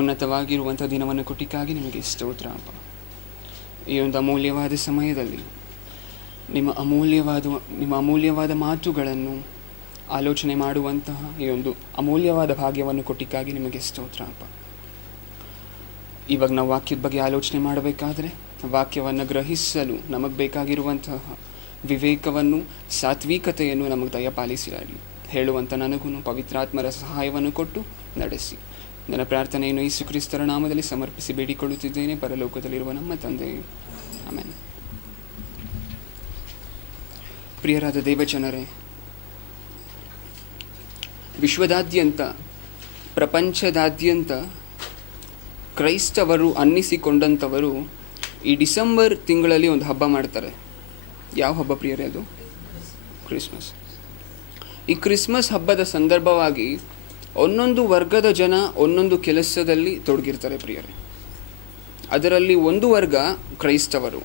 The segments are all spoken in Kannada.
ಉನ್ನತವಾಗಿರುವಂಥ ದಿನವನ್ನು ಕೊಟ್ಟಿಕ್ಕಾಗಿ ನಿಮಗೆ ಸ್ತೋತ್ರ ಅಪ್ಪ. ಈ ಒಂದು ಅಮೂಲ್ಯವಾದ ಸಮಯದಲ್ಲಿ ನಿಮ್ಮ ಅಮೂಲ್ಯವಾದ ಮಾತುಗಳನ್ನು ಆಲೋಚನೆ ಮಾಡುವಂತಹ ಈ ಒಂದು ಅಮೂಲ್ಯವಾದ ಭಾಗ್ಯವನ್ನು ಕೊಟ್ಟಿಕ್ಕಾಗಿ ನಿಮಗೆ ಸ್ತೋತ್ರ ಅಪ್ಪ. ಇವಾಗ ನಾವು ವಾಕ್ಯದ ಬಗ್ಗೆ ಆಲೋಚನೆ ಮಾಡಬೇಕಾದ್ರೆ ವಾಕ್ಯವನ್ನು ಗ್ರಹಿಸಲು ನಮಗೆ ಬೇಕಾಗಿರುವಂತಹ ವಿವೇಕವನ್ನು, ಸಾತ್ವಿಕತೆಯನ್ನು ನಮಗೆ ದಯಪಾಲಿಸಿರಲಿ. ಹೇಳುವಂಥ ನನಗೂ ಪವಿತ್ರಾತ್ಮರ ಸಹಾಯವನ್ನು ಕೊಟ್ಟು ನಡೆಸಿ. ನನ್ನ ಪ್ರಾರ್ಥನೆಯನ್ನು ಯೇಸು ಕ್ರಿಸ್ತರ ನಾಮದಲ್ಲಿ ಸಮರ್ಪಿಸಿ ಬೇಡಿಕೊಳ್ಳುತ್ತಿದ್ದೇನೆ, ಪರಲೋಕದಲ್ಲಿರುವ ನಮ್ಮ ತಂದೆಯೇ, ಆಮೆನ್. ಪ್ರಿಯರಾದ ದೇವಜನರೇ, ವಿಶ್ವದಾದ್ಯಂತ, ಪ್ರಪಂಚದಾದ್ಯಂತ ಕ್ರೈಸ್ತವರು ಅನ್ನಿಸಿಕೊಂಡಂಥವರು ಈ ಡಿಸೆಂಬರ್ ತಿಂಗಳಲ್ಲಿ ಒಂದು ಹಬ್ಬ ಮಾಡ್ತಾರೆ. ಯಾವ ಹಬ್ಬ ಪ್ರಿಯರೇ? ಅದು ಕ್ರಿಸ್ಮಸ್. ಈ ಕ್ರಿಸ್ಮಸ್ ಹಬ್ಬದ ಸಂದರ್ಭವಾಗಿ ಒಂದೊಂದು ವರ್ಗದ ಜನ ಒಂದೊಂದು ಕೆಲಸದಲ್ಲಿ ತೊಡಗಿರ್ತಾರೆ ಪ್ರಿಯರೇ. ಅದರಲ್ಲಿ ಒಂದು ವರ್ಗ ಕ್ರೈಸ್ತವರು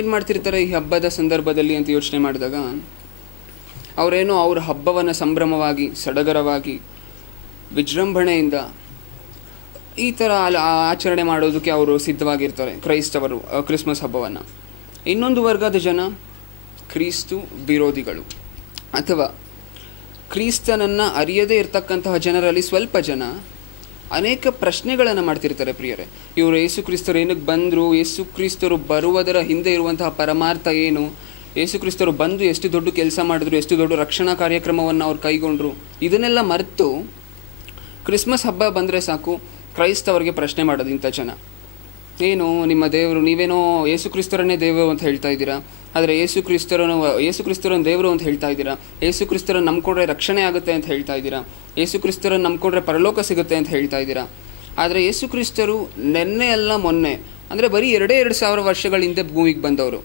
ಏನು ಮಾಡ್ತಿರ್ತಾರೆ ಈ ಹಬ್ಬದ ಸಂದರ್ಭದಲ್ಲಿ ಅಂತ ಯೋಚನೆ ಮಾಡಿದಾಗ, ಅವರೇನೋ ಅವ್ರ ಹಬ್ಬವನ್ನು ಸಂಭ್ರಮವಾಗಿ, ಸಡಗರವಾಗಿ, ವಿಜೃಂಭಣೆಯಿಂದ ಈ ಥರ ಆಚರಣೆ ಮಾಡೋದಕ್ಕೆ ಅವರು ಸಿದ್ಧವಾಗಿರ್ತಾರೆ ಕ್ರೈಸ್ತವರು ಕ್ರಿಸ್ಮಸ್ ಹಬ್ಬವನ್ನು. ಇನ್ನೊಂದು ವರ್ಗದ ಜನ ಕ್ರಿಸ್ತು ವಿರೋಧಿಗಳು, ಅಥವಾ ಕ್ರಿಸ್ತನನ್ನು ಅರಿಯದೇ ಇರತಕ್ಕಂತಹ ಜನರಲ್ಲಿ ಸ್ವಲ್ಪ ಜನ ಅನೇಕ ಪ್ರಶ್ನೆಗಳನ್ನು ಮಾಡ್ತಿರ್ತಾರೆ ಪ್ರಿಯರೇ. ಇವರು ಯೇಸು ಕ್ರಿಸ್ತರು ಏನಕ್ಕೆ ಬಂದರು, ಯೇಸು ಕ್ರಿಸ್ತರು ಬರುವುದರ ಹಿಂದೆ ಇರುವಂತಹ ಪರಮಾರ್ಥ ಏನು, ಯೇಸು ಕ್ರಿಸ್ತರು ಬಂದು ಎಷ್ಟು ದೊಡ್ಡ ಕೆಲಸ ಮಾಡಿದ್ರು, ಎಷ್ಟು ದೊಡ್ಡ ರಕ್ಷಣಾ ಕಾರ್ಯಕ್ರಮವನ್ನು ಅವ್ರು ಕೈಗೊಂಡ್ರು, ಇದನ್ನೆಲ್ಲ ಮರೆತು ಕ್ರಿಸ್ಮಸ್ ಹಬ್ಬ ಬಂದರೆ ಸಾಕು ಕ್ರೈಸ್ತವರಿಗೆ ಪ್ರಶ್ನೆ ಮಾಡೋದು ಇಂಥ ಜನ. ಏನು ನಿಮ್ಮ ದೇವರು, ನೀವೇನೋ ಯೇಸು ಕ್ರಿಸ್ತರನ್ನೇ ದೇವರು ಅಂತ ಹೇಳ್ತಾ ಇದ್ದೀರಾ, ಆದರೆ ಯೇಸು ಕ್ರಿಸ್ತರನ್ನು ದೇವರು ಅಂತ ಹೇಳ್ತಾ ಇದ್ದೀರಾ, ಯೇಸು ಕ್ರಿಸ್ತರನ್ನು ನಂಬ್ಕೊಂಡ್ರೆ ರಕ್ಷಣೆ ಆಗುತ್ತೆ ಅಂತ ಹೇಳ್ತಾ ಇದ್ದೀರಾ, ಯೇಸು ಕ್ರಿಸ್ತರನ್ನು ನಂಬ್ಕೊಂಡ್ರೆ ಪರಲೋಕ ಸಿಗುತ್ತೆ ಅಂತ ಹೇಳ್ತಾ ಇದ್ದೀರಾ. ಆದರೆ ಯೇಸು ಕ್ರಿಸ್ತರು ನೆನ್ನೆ ಅಲ್ಲ ಮೊನ್ನೆ, ಅಂದರೆ ಬರೀ 2,000 ವರ್ಷಗಳ ಹಿಂದೆ ಭೂಮಿಗೆ ಬಂದವರು.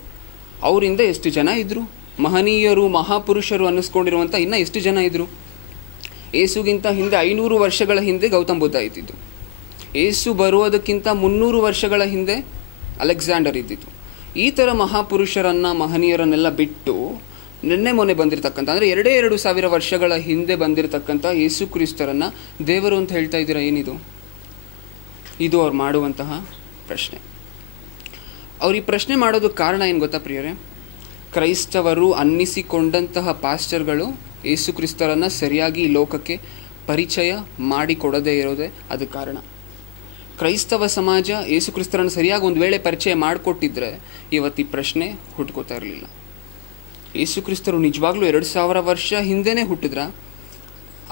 ಅವರಿಂದ ಎಷ್ಟು ಜನ ಇದ್ದರು? ಮಹನೀಯರು, ಮಹಾಪುರುಷರು ಅನ್ನಿಸ್ಕೊಂಡಿರುವಂಥ ಇನ್ನೂ ಎಷ್ಟು ಜನ ಇದ್ದರು? ಯೇಸುಗಿಂತ ಹಿಂದೆ 500 ವರ್ಷಗಳ ಹಿಂದೆ ಗೌತಮ್ ಬುದ್ಧ ಇದ್ದಿದ್ದು. ಯೇಸು ಬರುವುದಕ್ಕಿಂತ 300 ವರ್ಷಗಳ ಹಿಂದೆ ಅಲೆಕ್ಸಾಂಡರ್ ಇದ್ದಿದ್ದು. ಈ ಥರ ಮಹಾಪುರುಷರನ್ನು, ಮಹನೀಯರನ್ನೆಲ್ಲ ಬಿಟ್ಟು ನಿನ್ನೆ ಮೊನ್ನೆ ಬಂದಿರತಕ್ಕಂಥ, ಅಂದರೆ 2,000 ವರ್ಷಗಳ ಹಿಂದೆ ಬಂದಿರತಕ್ಕಂಥ ಯೇಸು ಕ್ರಿಸ್ತರನ್ನು ದೇವರು ಅಂತ ಹೇಳ್ತಾ ಇದ್ದೀರಾ. ಏನಿದು? ಇದು ಅವ್ರು ಮಾಡುವಂತಹ ಪ್ರಶ್ನೆ. ಅವ್ರು ಈ ಪ್ರಶ್ನೆ ಮಾಡೋದಕ್ಕೆ ಕಾರಣ ಏನು ಗೊತ್ತಾ ಪ್ರಿಯರೇ? ಕ್ರೈಸ್ತವರು ಅನ್ನಿಸಿಕೊಂಡಂತಹ ಪಾಸ್ಟರ್ಗಳು ಯೇಸು ಕ್ರಿಸ್ತರನ್ನು ಸರಿಯಾಗಿ ಈ ಲೋಕಕ್ಕೆ ಪರಿಚಯ ಮಾಡಿಕೊಡದೇ ಇರೋದೇ ಅದಕ್ಕೆ ಕಾರಣ. ಕ್ರೈಸ್ತವ ಸಮಾಜ ಯೇಸು ಕ್ರಿಸ್ತರನ್ನು ಸರಿಯಾಗಿ ಒಂದು ವೇಳೆ ಪರಿಚಯ ಮಾಡಿಕೊಟ್ಟಿದ್ರೆ ಇವತ್ತು ಈ ಪ್ರಶ್ನೆ ಹುಟ್ಕೋತಾ ಇರಲಿಲ್ಲ. ಯೇಸು ಕ್ರಿಸ್ತರು ನಿಜವಾಗ್ಲೂ 2,000 ವರ್ಷ ಹಿಂದೆನೇ ಹುಟ್ಟಿದ್ರಾ,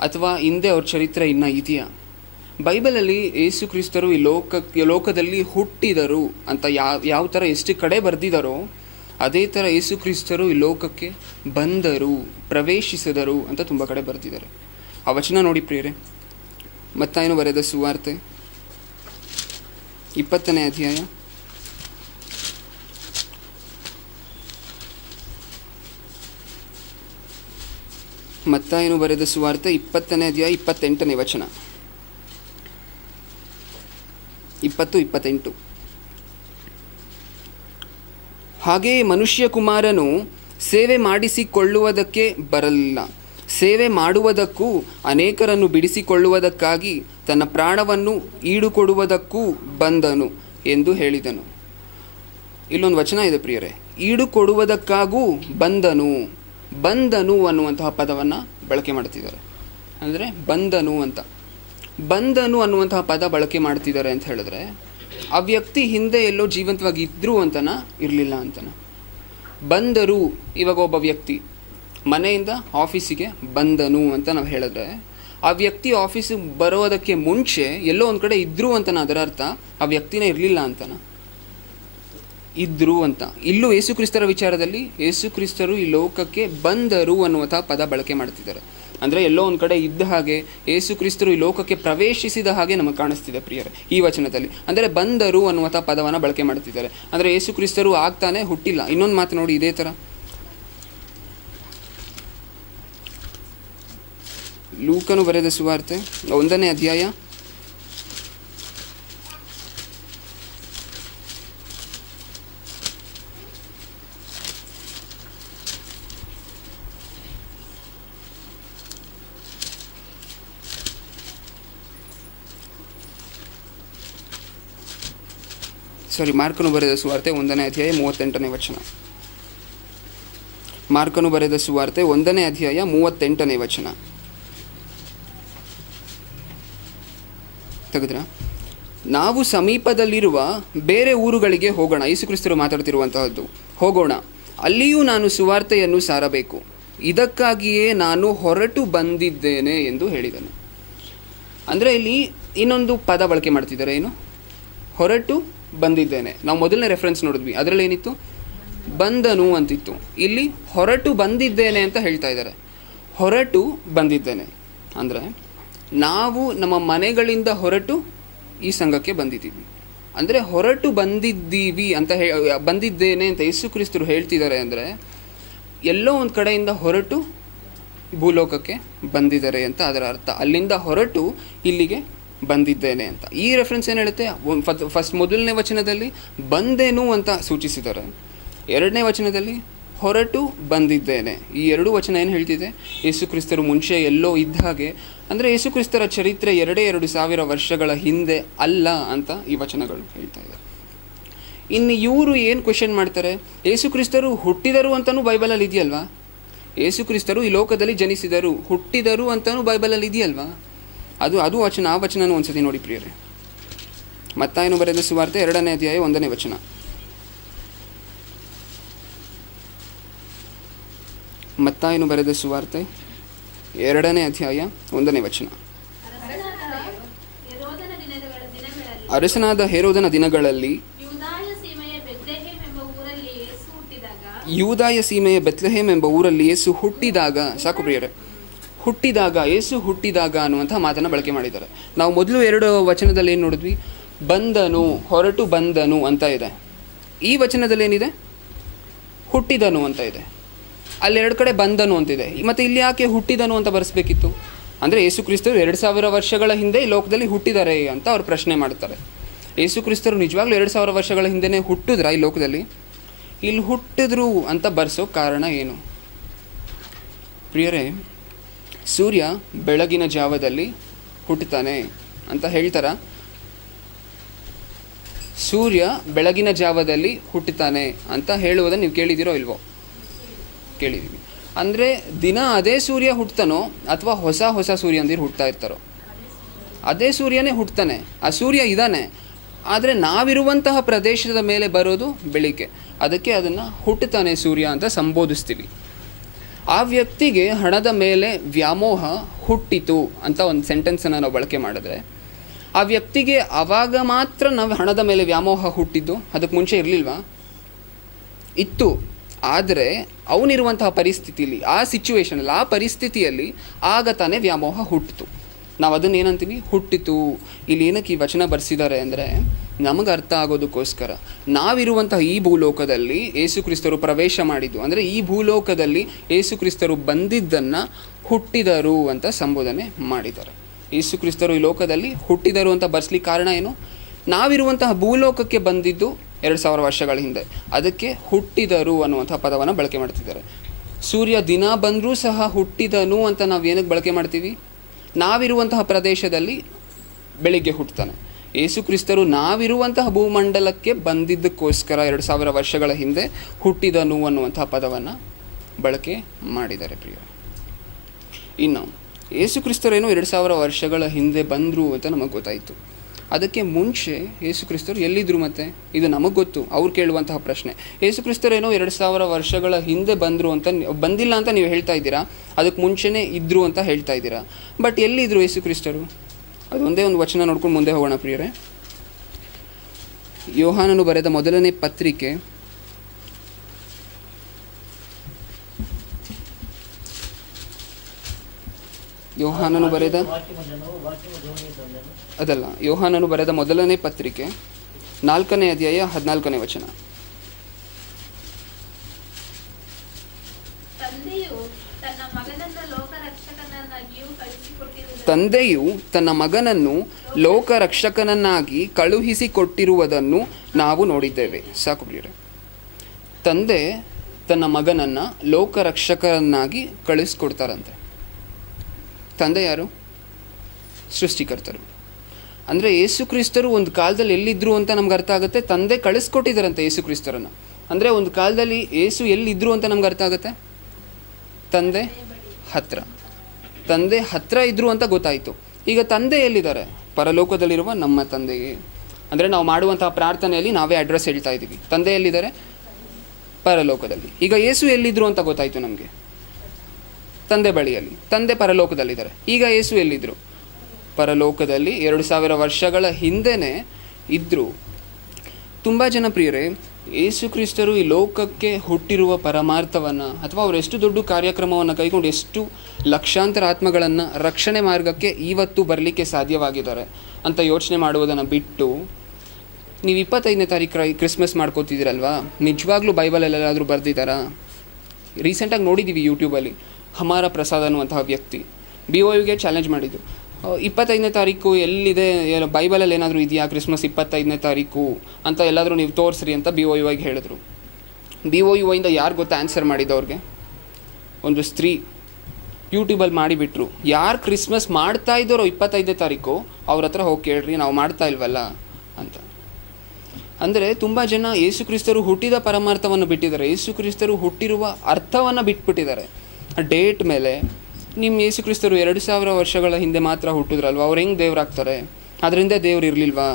ಅಥವಾ ಹಿಂದೆ ಅವ್ರ ಚರಿತ್ರೆ ಇನ್ನೂ ಇದೆಯಾ? ಬೈಬಲಲ್ಲಿ ಯೇಸು ಕ್ರಿಸ್ತರು ಈ ಲೋಕದಲ್ಲಿ ಹುಟ್ಟಿದರು ಅಂತ ಯಾವ ಥರ ಎಷ್ಟು ಕಡೆ ಬರೆದಿದ್ದಾರೋ, ಅದೇ ಥರ ಯೇಸು ಕ್ರಿಸ್ತರು ಈ ಲೋಕಕ್ಕೆ ಬಂದರು, ಪ್ರವೇಶಿಸಿದರು ಅಂತ ತುಂಬ ಕಡೆ ಬರೆದಿದ್ದಾರೆ. ಆ ವಚನ ನೋಡಿ ಪ್ರಿಯರೇ, ಮತ್ತಾಯನು ಬರೆದ ಸುವಾರ್ತೆ 20ನೇ ಅಧ್ಯಾಯ ಮತ್ತಾಯನು ಬರೆದ ಸುವಾರ್ತೆ 20ನೇ ಅಧ್ಯಾಯ 28ನೇ ವಚನ, 20-28. ಹಾಗೆಯೇ ಮನುಷ್ಯ ಕುಮಾರನು ಸೇವೆ ಮಾಡಿಸಿಕೊಳ್ಳುವುದಕ್ಕೆ ಬರಲಿಲ್ಲ, ಸೇವೆ ಮಾಡುವುದಕ್ಕೂ ಅನೇಕರನ್ನು ಬಿಡಿಸಿಕೊಳ್ಳುವುದಕ್ಕಾಗಿ ತನ್ನ ಪ್ರಾಣವನ್ನು ಈಡುಕೊಡುವುದಕ್ಕೂ ಬಂದನು ಎಂದು ಹೇಳಿದನು. ಇಲ್ಲೊಂದು ವಚನ ಇದೆ ಪ್ರಿಯರೇ, ಈಡುಕೊಡುವುದಕ್ಕಾಗೂ ಬಂದನು ಅನ್ನುವಂತಹ ಪದವನ್ನು ಬಳಕೆ ಮಾಡ್ತಿದ್ದಾರೆ. ಅಂದರೆ ಬಂದನು ಅನ್ನುವಂತಹ ಪದ ಬಳಕೆ ಮಾಡ್ತಿದ್ದಾರೆ ಅಂತ ಹೇಳಿದ್ರೆ, ಆ ವ್ಯಕ್ತಿ ಹಿಂದೆ ಎಲ್ಲೋ ಜೀವಂತವಾಗಿ ಇದ್ದರು ಅಂತನ, ಇರಲಿಲ್ಲ ಅಂತನ. ಬಂದರು, ಇವಾಗ ಒಬ್ಬ ವ್ಯಕ್ತಿ ಮನೆಯಿಂದ ಆಫೀಸಿಗೆ ಬಂದನು ಅಂತ ನಾವು ಹೇಳಿದ್ರೆ, ಆ ವ್ಯಕ್ತಿ ಆಫೀಸಿಗೆ ಬರೋದಕ್ಕೆ ಮುಂಚೆ ಎಲ್ಲೋ ಒಂದು ಕಡೆ ಇದ್ದರು ಅಂತನ. ಅದರ ಅರ್ಥ ಆ ವ್ಯಕ್ತಿನೇ ಇರಲಿಲ್ಲ ಅಂತನ, ಇದ್ದರು ಅಂತ. ಇಲ್ಲೂ ಯೇಸು ಕ್ರಿಸ್ತರ ವಿಚಾರದಲ್ಲಿ ಯೇಸು ಕ್ರಿಸ್ತರು ಈ ಲೋಕಕ್ಕೆ ಬಂದರು ಅನ್ನುವಂಥ ಪದ ಬಳಕೆ ಮಾಡ್ತಿದ್ದಾರೆ. ಅಂದರೆ ಎಲ್ಲೋ ಒಂದು ಕಡೆ ಇದ್ದ ಹಾಗೆ ಯೇಸು ಕ್ರಿಸ್ತರು ಈ ಲೋಕಕ್ಕೆ ಪ್ರವೇಶಿಸಿದ ಹಾಗೆ ನಮಗೆ ಕಾಣಿಸ್ತಿದೆ ಪ್ರಿಯರೇ ಈ ವಚನದಲ್ಲಿ. ಅಂದರೆ ಬಂದರು ಅನ್ನುವಂಥ ಪದವನ್ನು ಬಳಕೆ ಮಾಡ್ತಿದ್ದಾರೆ. ಅಂದರೆ ಯೇಸು ಕ್ರಿಸ್ತರು ಆಗ್ತಾನೆ ಹುಟ್ಟಿಲ್ಲ. ಇನ್ನೊಂದು ಮಾತು ನೋಡಿ, ಇದೇ ಥರ ಲೂಕನು ಬರೆದ ಸುವಾರ್ತೆ 1ನೇ ಅಧ್ಯಾಯ 1 ಮಾರ್ಕನು ಬರೆದ ಸುವಾರ್ತೆ 1ನೇ ಅಧ್ಯಾಯ 38ನೇ ವಚನ. ಮಾರ್ಕನು ಬರೆದ ಸುವಾರ್ತೆ 1ನೇ ಅಧ್ಯಾಯ 38ನೇ ವಚನ. ತೆಗೆದ್ರ? ನಾವು ಸಮೀಪದಲ್ಲಿರುವ ಬೇರೆ ಊರುಗಳಿಗೆ ಹೋಗೋಣ. ಯೇಸುಕ್ರಿಸ್ತರು ಮಾತಾಡ್ತಿರುವಂತಹದ್ದು. ಹೋಗೋಣ, ಅಲ್ಲಿಯೂ ನಾನು ಸುವಾರ್ತೆಯನ್ನು ಸಾರಬೇಕು, ಇದಕ್ಕಾಗಿಯೇ ನಾನು ಹೊರಟು ಬಂದಿದ್ದೇನೆ ಎಂದು ಹೇಳಿದನು. ಅಂದರೆ ಇಲ್ಲಿ ಇನ್ನೊಂದು ಪದ ಬಳಕೆ ಮಾಡ್ತಿದ್ದಾರೆ. ಏನು? ಹೊರಟು ಬಂದಿದ್ದೇನೆ. ನಾವು ಮೊದಲನೇ ರೆಫರೆನ್ಸ್ ನೋಡಿದ್ವಿ, ಅದರಲ್ಲಿ ಏನಿತ್ತು? ಬಂದನು ಅಂತಿತ್ತು. ಇಲ್ಲಿ ಹೊರಟು ಬಂದಿದ್ದೇನೆ ಅಂತ ಹೇಳ್ತಾ ಇದ್ದಾರೆ. ಹೊರಟು ಬಂದಿದ್ದೇನೆ ಅಂದರೆ ನಾವು ನಮ್ಮ ಮನೆಗಳಿಂದ ಹೊರಟು ಈ ಸಂಘಕ್ಕೆ ಬಂದಿದ್ದೀವಿ. ಅಂದರೆ ಹೊರಟು ಬಂದಿದ್ದೀವಿ ಅಂತ ಬಂದಿದ್ದೇನೆ ಅಂತ ಯೇಸುಕ್ರಿಸ್ತರು ಹೇಳ್ತಿದ್ದಾರೆ. ಅಂದರೆ ಎಲ್ಲೋ ಒಂದು ಕಡೆಯಿಂದ ಹೊರಟು ಭೂಲೋಕಕ್ಕೆ ಬಂದಿದ್ದಾರೆ ಅಂತ ಅದರ ಅರ್ಥ. ಅಲ್ಲಿಂದ ಹೊರಟು ಇಲ್ಲಿಗೆ ಬಂದಿದ್ದೇನೆ ಅಂತ. ಈ ರೆಫರೆನ್ಸ್ ಏನು ಹೇಳುತ್ತೆ? ಮೊದಲನೇ ವಚನದಲ್ಲಿ ಬಂದೆನು ಅಂತ ಸೂಚಿಸಿದ್ದಾರೆ, 2ನೇ ವಚನದಲ್ಲಿ ಹೊರಟು ಬಂದಿದ್ದೇನೆ. ಈ 2 ವಚನ ಏನು ಹೇಳ್ತಿದೆ? ಯೇಸುಕ್ರಿಸ್ತರು ಮುಂಚೆ ಎಲ್ಲೋ ಇದ್ದ ಹಾಗೆ, ಅಂದರೆ ಯೇಸುಕ್ರಿಸ್ತರ ಚರಿತ್ರೆ 2,000 ವರ್ಷಗಳ ಹಿಂದೆ ಅಲ್ಲ ಅಂತ ಈ ವಚನಗಳು ಹೇಳ್ತಾ ಇದೆ. ಇನ್ನು ಇವರು ಏನು ಕ್ವೆಶನ್ ಮಾಡ್ತಾರೆ? ಯೇಸುಕ್ರಿಸ್ತರು ಹುಟ್ಟಿದರು ಅಂತಲೂ ಬೈಬಲಲ್ಲಿ ಇದೆಯಲ್ವಾ? ಯೇಸುಕ್ರಿಸ್ತರು ಈ ಲೋಕದಲ್ಲಿ ಜನಿಸಿದರು, ಹುಟ್ಟಿದರು ಅಂತಲೂ ಬೈಬಲಲ್ಲಿ ಇದೆಯಲ್ವಾ? ಅದು ವಚನ. ಆ ವಚನನೂ ಒಂದ್ಸತಿ ನೋಡಿ ಪ್ರಿಯರೇ. ಮತ್ತಾಯನು ಬರೆದ ಸುವಾರ್ತೆ 2ನೇ ಅಧ್ಯಾಯ 1ನೇ ವಚನ. ಮತ್ತಾಯನು ಬರೆದ ಸುವಾರ್ತೆ 2ನೇ ಅಧ್ಯಾಯ 1ನೇ ವಚನ. ಅರಸನಾದ ಹೆರೋದನ ದಿನಗಳಲ್ಲಿ ಯೂದಾಯ ಸೀಮೆಯ ಬೆತ್ಲೆಹೇಮ್ ಎಂಬ ಊರಲ್ಲಿ ಯೇಸು ಹುಟ್ಟಿದಾಗ, ಸಾಕು ಪ್ರಿಯರೇ, ಹುಟ್ಟಿದಾಗ, ಯೇಸು ಹುಟ್ಟಿದಾಗ ಅನ್ನುವಂಥ ಮಾತನ್ನು ಬಳಕೆ ಮಾಡಿದ್ದಾರೆ. ನಾವು ಮೊದಲು 2 ವಚನದಲ್ಲಿ ಏನು ನೋಡಿದ್ವಿ? ಬಂದನು, ಹೊರಟು ಬಂದನು ಅಂತ ಇದೆ. ಈ ವಚನದಲ್ಲಿ ಏನಿದೆ? ಹುಟ್ಟಿದನು ಅಂತ ಇದೆ. ಅಲ್ಲಿ 2 ಕಡೆ ಬಂದನು ಅಂತಿದೆ. ಮತ್ತು ಇಲ್ಲಿ ಯಾಕೆ ಹುಟ್ಟಿದನು ಅಂತ ಬರೆಸ್ಬೇಕಿತ್ತು? ಅಂದರೆ ಯೇಸುಕ್ರಿಸ್ತರು 2,000 ವರ್ಷಗಳ ಹಿಂದೆ ಈ ಲೋಕದಲ್ಲಿ ಹುಟ್ಟಿದ್ದಾರೆ ಅಂತ ಅವ್ರು ಪ್ರಶ್ನೆ ಮಾಡ್ತಾರೆ. ಯೇಸುಕ್ರಿಸ್ತರು ನಿಜವಾಗ್ಲೂ 2,000 ವರ್ಷಗಳ ಹಿಂದೆನೇ ಹುಟ್ಟಿದ್ರಾ ಈ ಲೋಕದಲ್ಲಿ? ಇಲ್ಲಿ ಹುಟ್ಟಿದ್ರು ಅಂತ ಬರೆಸೋ ಕಾರಣ ಏನು ಪ್ರಿಯರೇ? ಸೂರ್ಯ ಬೆಳಗಿನ ಜಾವದಲ್ಲಿ ಹುಟ್ಟುತ್ತಾನೆ ಅಂತ ಹೇಳ್ತಾರ? ಸೂರ್ಯ ಬೆಳಗಿನ ಜಾವದಲ್ಲಿ ಹುಟ್ಟುತ್ತಾನೆ ಅಂತ ಹೇಳುವುದನ್ನು ನೀವು ಕೇಳಿದ್ದೀರೋ ಇಲ್ವೋ? ಕೇಳಿದ್ದೀವಿ. ಅಂದರೆ ದಿನ ಅದೇ ಸೂರ್ಯ ಹುಟ್ಟತಾನೋ ಅಥವಾ ಹೊಸ ಸೂರ್ಯ ಅಂದಿರು ಹುಟ್ಟುತ್ತಾ ಇರ್ತಾರೋ? ಅದೇ ಸೂರ್ಯನೇ ಹುಟ್ಟುತ್ತಾನೆ. ಆ ಸೂರ್ಯ ಇದ್ದಾನೆ, ಆದರೆ ನಾವಿರುವಂತಹ ಪ್ರದೇಶದ ಮೇಲೆ ಬರೋದು ಬೆಳಿಗ್ಗೆ. ಅದಕ್ಕೆ ಅದನ್ನು ಹುಟ್ಟುತ್ತಾನೆ ಸೂರ್ಯ ಅಂತ ಸಂಬೋಧಿಸ್ತೀವಿ. ಆ ವ್ಯಕ್ತಿಗೆ ಹಣದ ಮೇಲೆ ವ್ಯಾಮೋಹ ಹುಟ್ಟಿತು ಅಂತ ಒಂದು ಸೆಂಟೆನ್ಸನ್ನು ನಾವು ಬಳಕೆ ಮಾಡಿದ್ರೆ, ಆ ವ್ಯಕ್ತಿಗೆ ಆವಾಗ ಮಾತ್ರ ನಾವು ಹಣದ ಮೇಲೆ ವ್ಯಾಮೋಹ ಹುಟ್ಟಿದ್ದು. ಅದಕ್ಕೆ ಮುಂಚೆ ಇರಲಿಲ್ವಾ? ಇತ್ತು. ಆದರೆ ಅವನಿರುವಂತಹ ಪರಿಸ್ಥಿತಿಯಲ್ಲಿ, ಆ ಸಿಚುವೇಶನಲ್ಲಿ, ಆ ಪರಿಸ್ಥಿತಿಯಲ್ಲಿ ಆಗ ತಾನೇ ವ್ಯಾಮೋಹ ಹುಟ್ಟಿತು. ನಾವು ಅದನ್ನು ಏನಂತೀವಿ? ಹುಟ್ಟಿತು. ಇಲ್ಲಿ ಏನಕ್ಕೆ ಈ ವಚನ ಬರೆಸಿದ್ದಾರೆ ಅಂದರೆ ನಮಗೆ ಅರ್ಥ ಆಗೋದಕ್ಕೋಸ್ಕರ. ನಾವಿರುವಂತಹ ಈ ಭೂಲೋಕದಲ್ಲಿ ಯೇಸುಕ್ರಿಸ್ತರು ಪ್ರವೇಶ ಮಾಡಿದ್ದು, ಅಂದರೆ ಈ ಭೂಲೋಕದಲ್ಲಿ ಯೇಸುಕ್ರಿಸ್ತರು ಬಂದಿದ್ದನ್ನು ಹುಟ್ಟಿದರು ಅಂತ ಸಂಬೋಧನೆ ಮಾಡಿದ್ದಾರೆ. ಯೇಸುಕ್ರಿಸ್ತರು ಈ ಲೋಕದಲ್ಲಿ ಹುಟ್ಟಿದರು ಅಂತ ಬರೆಸ್ಲಿಕ್ಕೆ ಕಾರಣ ಏನು? ನಾವಿರುವಂತಹ ಭೂಲೋಕಕ್ಕೆ ಬಂದಿದ್ದು 2,000 ವರ್ಷಗಳ ಹಿಂದೆ. ಅದಕ್ಕೆ ಹುಟ್ಟಿದರು ಅನ್ನುವಂಥ ಪದವನ್ನು ಬಳಕೆ ಮಾಡ್ತಿದ್ದಾರೆ. ಸೂರ್ಯ ದಿನ ಬಂದರೂ ಸಹ ಹುಟ್ಟಿದನು ಅಂತ ನಾವು ಏನಕ್ಕೆ ಬಳಕೆ ಮಾಡ್ತೀವಿ? ನಾವಿರುವಂತಹ ಪ್ರದೇಶದಲ್ಲಿ ಬೆಳಿಗ್ಗೆ ಹುಟ್ಟುತ್ತಾನೆ. ಯೇಸುಕ್ರಿಸ್ತರು ನಾವಿರುವಂತಹ ಭೂಮಂಡಲಕ್ಕೆ ಬಂದಿದ್ದಕ್ಕೋಸ್ಕರ 2,000 ವರ್ಷಗಳ ಹಿಂದೆ ಹುಟ್ಟಿದನು ಅನ್ನುವಂಥ ಪದವನ್ನು ಬಳಕೆ ಮಾಡಿದ್ದಾರೆ ಪ್ರಿಯ. ಇನ್ನು ಯೇಸುಕ್ರಿಸ್ತರೇನೋ 2,000 ವರ್ಷಗಳ ಹಿಂದೆ ಬಂದರು ಅಂತ ನಮಗೆ ಗೊತ್ತಾಯಿತು. ಅದಕ್ಕೆ ಮುಂಚೆ ಯೇಸುಕ್ರಿಸ್ತರು ಎಲ್ಲಿದ್ದರು? ಮತ್ತೆ ಇದು ನಮಗೆ ಗೊತ್ತು, ಅವ್ರು ಕೇಳುವಂತಹ ಪ್ರಶ್ನೆ. ಯೇಸುಕ್ರಿಸ್ತರೇನೋ 2,000 ವರ್ಷಗಳ ಹಿಂದೆ ಬಂದಿಲ್ಲ ಅಂತ ನೀವು ಹೇಳ್ತಾ ಇದ್ದೀರಾ, ಅದಕ್ಕೆ ಮುಂಚೆನೇ ಇದ್ದರು ಅಂತ ಹೇಳ್ತಾ ಇದ್ದೀರಾ. ಬಟ್ ಎಲ್ಲಿದ್ದರು ಯೇಸುಕ್ರಿಸ್ತರು? ಅದೊಂದೇ ಒಂದು ವಚನ ನೋಡ್ಕೊಂಡು ಮುಂದೆ ಹೋಗೋಣ ಪ್ರಿಯರೇ. ಯೋಹಾನನು ಬರೆದ ಮೊದಲನೇ ಪತ್ರಿಕೆ ಯೋಹಾನನು ಬರೆದ ಮೊದಲನೇ ಪತ್ರಿಕೆ 4ನೇ ಅಧ್ಯಾಯ 14ನೇ ವಚನ. ತಂದೆಯು ತನ್ನ ಮಗನನ್ನು ಲೋಕರಕ್ಷಕನನ್ನಾಗಿ ಕಳುಹಿಸಿಕೊಟ್ಟಿರುವುದನ್ನು ನಾವು ನೋಡಿದ್ದೇವೆ. ಸಾಕು ಪ್ರಿಯರೇ. ತಂದೆ ತನ್ನ ಮಗನನ್ನು ಲೋಕರಕ್ಷಕರನ್ನಾಗಿ ಕಳಿಸ್ಕೊಡ್ತಾರಂತೆ. ತಂದೆ ಯಾರು? ಸೃಷ್ಟಿಕರ್ತರು. ಅಂದರೆ ಯೇಸು ಕ್ರಿಸ್ತರು ಒಂದು ಕಾಲದಲ್ಲಿ ಎಲ್ಲಿದ್ದರು ಅಂತ ನಮ್ಗೆ ಅರ್ಥ ಆಗುತ್ತೆ, ತಂದೆ ಕಳಿಸ್ಕೊಟ್ಟಿದ್ದಾರಂತೆ ಯೇಸು ಕ್ರಿಸ್ತರನ್ನು. ಅಂದರೆ ಒಂದು ಕಾಲದಲ್ಲಿ ಯೇಸು ಎಲ್ಲಿದ್ದರು ಅಂತ ನಮ್ಗೆ ಅರ್ಥ ಆಗುತ್ತೆ, ತಂದೆ ಹತ್ರ ಇದ್ದರು ಅಂತ ಗೊತ್ತಾಯಿತು. ಈಗ ತಂದೆ ಎಲ್ಲಿದ್ದಾರೆ? ಪರಲೋಕದಲ್ಲಿರುವ ನಮ್ಮ ತಂದೆಗೆ. ಅಂದರೆ ನಾವು ಮಾಡುವಂತಹ ಪ್ರಾರ್ಥನೆಯಲ್ಲಿ ನಾವೇ ಅಡ್ರೆಸ್ ಹೇಳ್ತಾ ಇದ್ದೀವಿ, ತಂದೆ ಎಲ್ಲಿದ್ದಾರೆ? ಪರಲೋಕದಲ್ಲಿ. ಈಗ ಯೇಸು ಎಲ್ಲಿದ್ದರು ಅಂತ ಗೊತ್ತಾಯಿತು ನಮಗೆ, ತಂದೆ ಬಳಿಯಲ್ಲಿ. ತಂದೆ ಪರಲೋಕದಲ್ಲಿದ್ದಾರೆ. ಈಗ ಯೇಸು ಎಲ್ಲಿದ್ದರು? ಪರಲೋಕದಲ್ಲಿ 2000 ವರ್ಷಗಳ ಹಿಂದೆನೇ ಇದ್ದರು. ತುಂಬ ಜನ ಪ್ರಿಯರೇ, ಯೇಸು ಕ್ರಿಸ್ತರು ಈ ಲೋಕಕ್ಕೆ ಹುಟ್ಟಿರುವ ಪರಮಾರ್ಥವನ್ನು ಅಥವಾ ಅವರು ಎಷ್ಟು ದೊಡ್ಡ ಕಾರ್ಯಕ್ರಮವನ್ನು ಕೈಗೊಂಡು ಎಷ್ಟು ಲಕ್ಷಾಂತರ ಆತ್ಮಗಳನ್ನು ರಕ್ಷಣೆ ಮಾರ್ಗಕ್ಕೆ ಇವತ್ತು ಬರಲಿಕ್ಕೆ ಸಾಧ್ಯವಾಗಿದ್ದಾರೆ ಅಂತ ಯೋಚನೆ ಮಾಡುವುದನ್ನು ಬಿಟ್ಟು, ನೀವು 25ನೇ ತಾರೀಕು ಕ್ರಿಸ್ಮಸ್ ಮಾಡ್ಕೋತಿದ್ದೀರಲ್ವಾ, ನಿಜವಾಗ್ಲೂ ಬೈಬಲಲ್ಲೆಲ್ಲಾದರೂ ಬರೆದಿದ್ದಾರಾ? ರೀಸೆಂಟಾಗಿ ನೋಡಿದ್ದೀವಿ ಯೂಟ್ಯೂಬಲ್ಲಿ, ಹಮಾರ ಪ್ರಸಾದ್ ಅನ್ನುವಂತಹ ವ್ಯಕ್ತಿ BOUಗೆ ಚಾಲೆಂಜ್ ಮಾಡಿದ್ದು, 25ನೇ ತಾರೀಕು ಎಲ್ಲಿದೆ, ಬೈಬಲಲ್ಲಿ ಏನಾದರೂ ಇದೆಯಾ ಕ್ರಿಸ್ಮಸ್ 25ನೇ ತಾರೀಕು ಅಂತ ಎಲ್ಲಾದರೂ ನೀವು ತೋರಿಸ್ರಿ ಅಂತ BOUಗೆ ಹೇಳಿದ್ರು. BOUಯಿಂದ ಯಾರು ಗೊತ್ತಾ ಆನ್ಸರ್ ಮಾಡಿದ್ದವ್ರಿಗೆ? ಒಂದು ಸ್ತ್ರೀ ಯೂಟ್ಯೂಬಲ್ಲಿ ಮಾಡಿಬಿಟ್ರು. ಯಾರು ಕ್ರಿಸ್ಮಸ್ ಮಾಡ್ತಾ ಇದ್ದಾರೋ 25ನೇ ತಾರೀಕು ಅವ್ರ ಹತ್ರ ಹೋಗಿ ಕೇಳ್ರಿ, ನಾವು ಮಾಡ್ತಾ ಇಲ್ವಲ್ಲ ಅಂತ. ಅಂದರೆ ತುಂಬ ಜನ ಯೇಸು ಕ್ರಿಸ್ತರು ಹುಟ್ಟಿದ ಪರಮಾರ್ಥವನ್ನು ಬಿಟ್ಟಿದ್ದಾರೆ, ಯೇಸು ಕ್ರಿಸ್ತರು ಹುಟ್ಟಿರುವ ಅರ್ಥವನ್ನು ಬಿಟ್ಬಿಟ್ಟಿದ್ದಾರೆ. ಆ ಡೇಟ್ ಮೇಲೆ ನಿಮ್ಮ ಯೇಸು ಕ್ರಿಸ್ತರು 2000 ವರ್ಷಗಳ ಹಿಂದೆ ಮಾತ್ರ ಹುಟ್ಟಿದ್ರಲ್ವ, ಅವ್ರು ಹೆಂಗೆ ದೇವರಾಗ್ತಾರೆ? ಅದರಿಂದ ದೇವ್ರು ಇರಲಿಲ್ವಾ?